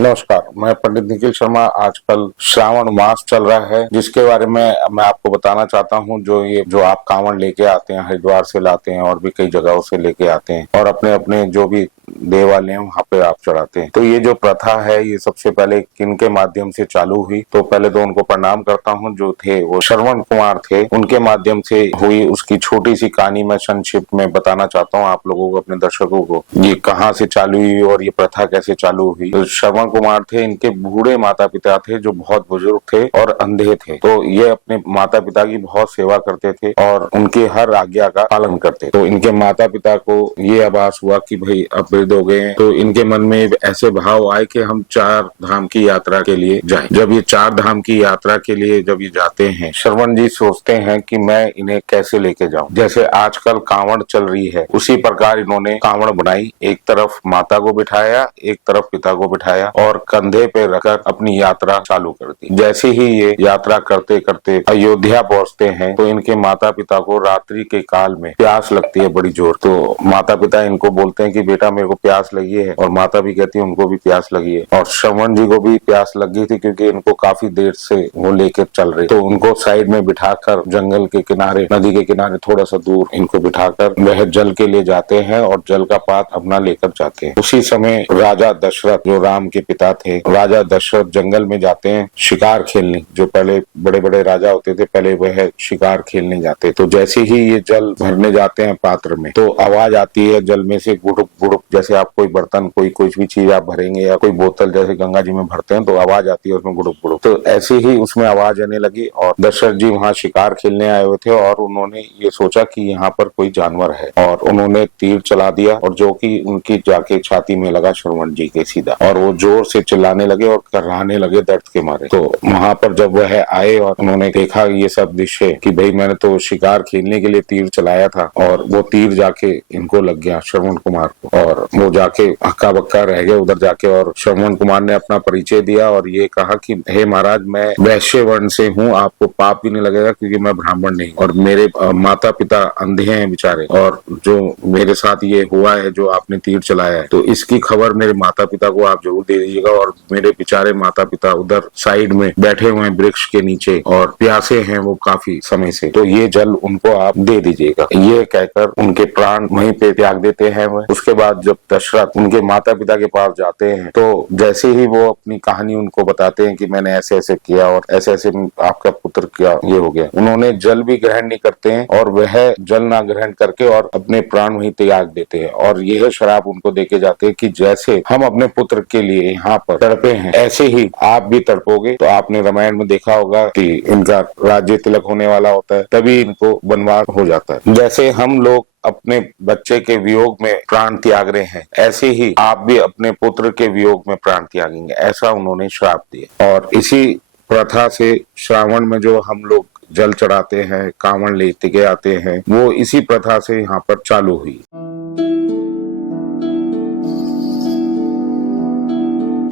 नमस्कार, मैं पंडित निखिल शर्मा। आजकल श्रावण मास चल रहा है, जिसके बारे में मैं आपको बताना चाहता हूं। जो आप कांवड़ लेके आते हैं, हरिद्वार से लाते हैं और भी कई जगहों से लेके आते हैं और अपने अपने जो भी देवालय हैं वहां पे आप चढ़ाते हैं। तो ये जो प्रथा है, ये सबसे पहले किनके माध्यम से चालू हुई? तो पहले तो उनको प्रणाम करता हूँ। जो थे वो श्रवण कुमार थे, उनके माध्यम से हुई। उसकी छोटी सी कहानी मैं संक्षिप्त में बताना चाहता हूँ आप लोगों को, अपने दर्शकों को, ये कहाँ से चालू हुई और ये प्रथा कैसे चालू हुई। तो श्रवण कुमार थे, इनके बूढ़े माता पिता थे जो बहुत बुजुर्ग थे और अंधे थे। तो ये अपने माता पिता की बहुत सेवा करते थे और उनके हर आज्ञा का पालन करते। तो इनके माता पिता को ये आभास हुआ कि भाई अब वृद्ध हो गए हैं, तो इनके मन में ऐसे भाव आए कि हम 4 धाम की यात्रा के लिए जाएं। जब ये 4 धाम की यात्रा के लिए जब ये जाते हैं, श्रवण जी सोचते हैं कि मैं इन्हें कैसे लेके जाऊं। जैसे आजकल कांवड़ चल रही है, उसी प्रकार इन्होंने कांवड़ बनाई। एक तरफ माता को बिठाया, एक तरफ पिता को बिठाया और कंधे पे रखकर अपनी यात्रा चालू कर दी। जैसे ही ये यात्रा करते करते अयोध्या पहुंचते हैं, तो इनके माता पिता को रात्रि के काल में प्यास लगती है बड़ी जोर। तो माता पिता इनको बोलते हैं कि बेटा मेरे को प्यास लगी है, और माता भी कहती है उनको भी प्यास लगी है। और श्रवण जी को भी प्यास लग गई थी, क्योंकि इनको काफी देर से वो लेकर चल रहे। तो उनको साइड में बिठाकर जंगल के किनारे, नदी के किनारे थोड़ा सा दूर इनको बिठाकर वह जल के लिए जाते हैं और जल का पात अपना लेकर जाते हैं। उसी समय राजा दशरथ, जो राम के पिता थे, राजा दशरथ जंगल में जाते हैं शिकार खेलने। जो पहले बड़े बड़े राजा होते थे, पहले वह शिकार खेलने जाते। तो जैसे ही ये जल भरने जाते हैं पात्र में, तो आवाज आती है जल में से, गुड़ुक गुड़ुक। जैसे आप कोई बर्तन, कोई भी चीज आप भरेंगे या कोई बोतल जैसे गंगा जी में भरते हैं, तो आवाज आती है उसमें गुड़ुक गुड़ुक। तो ऐसे ही उसमें आवाज आने लगी और दशरथ जी वहाँ शिकार खेलने आए हुए थे और उन्होंने ये सोचा कि यहाँ पर कोई जानवर है, और उन्होंने तीर चला दिया, और जो कि उनकी जाके छाती में लगा श्रवण जी के सीधा। और वो जोर से चिल्लाने लगे और कराहने लगे दर्द के मारे। तो वहां पर जब वह आए और उन्होंने देखा ये सब दृश्य कि भाई मैंने तो शिकार खेलने के लिए तीर चलाया था और वो तीर जाके इनको लग गया, श्रवण कुमार को, और वो जाके हक्का बक्का रह गए उधर जाके। और श्रवण कुमार ने अपना परिचय दिया और ये कहा कि हे महाराज, मैं वैश्य वर्ण से हूँ, आपको पाप भी नहीं लगेगा क्योंकि मैं ब्राह्मण नहीं, और मेरे माता पिता अंधे हैं बेचारे, और जो मेरे साथ ये हुआ है, जो आपने तीर चलाया है, तो इसकी खबर मेरे माता पिता को आप जरूर दे दीजिएगा। और मेरे बेचारे माता पिता उधर साइड में बैठे हुए हैं वृक्ष के नीचे और प्यासे हैं वो काफी समय से, तो ये जल उनको आप दे दीजिएगा। ये कहकर उनके प्राण वहीं पे त्याग देते हैं। उसके बाद जब दशरथ उनके माता पिता के पास जाते हैं, तो जैसे ही वो अपनी कहानी उनको बताते हैं कि मैंने ऐसे ऐसे किया और ऐसे ऐसे आपका पुत्र क्या ये हो गया, उन्होंने जल भी ग्रहण नहीं करते हैं और वह जल ना ग्रहण करके और अपने प्राण वहीं त्याग देते हैं। और यह श्राप उनको देके जाते हैं कि जैसे हम अपने पुत्र के लिए यहाँ पर तड़पे हैं, ऐसे ही आप भी तड़पोगे। तो आपने रामायण में देखा होगा कि इनका राज्य तिलक होने वाला होता है, तभी इनको वनवास हो जाता है। जैसे हम लोग अपने बच्चे के वियोग में प्राण त्याग रहे हैं, ऐसे ही आप भी अपने पुत्र के वियोग में प्राण त्यागेंगे, ऐसा उन्होंने श्राप दिया। और इसी प्रथा से श्रावण में जो हम लोग जल चढ़ाते हैं, कांवड़ लेते के आते हैं, वो इसी प्रथा से यहाँ पर चालू हुई।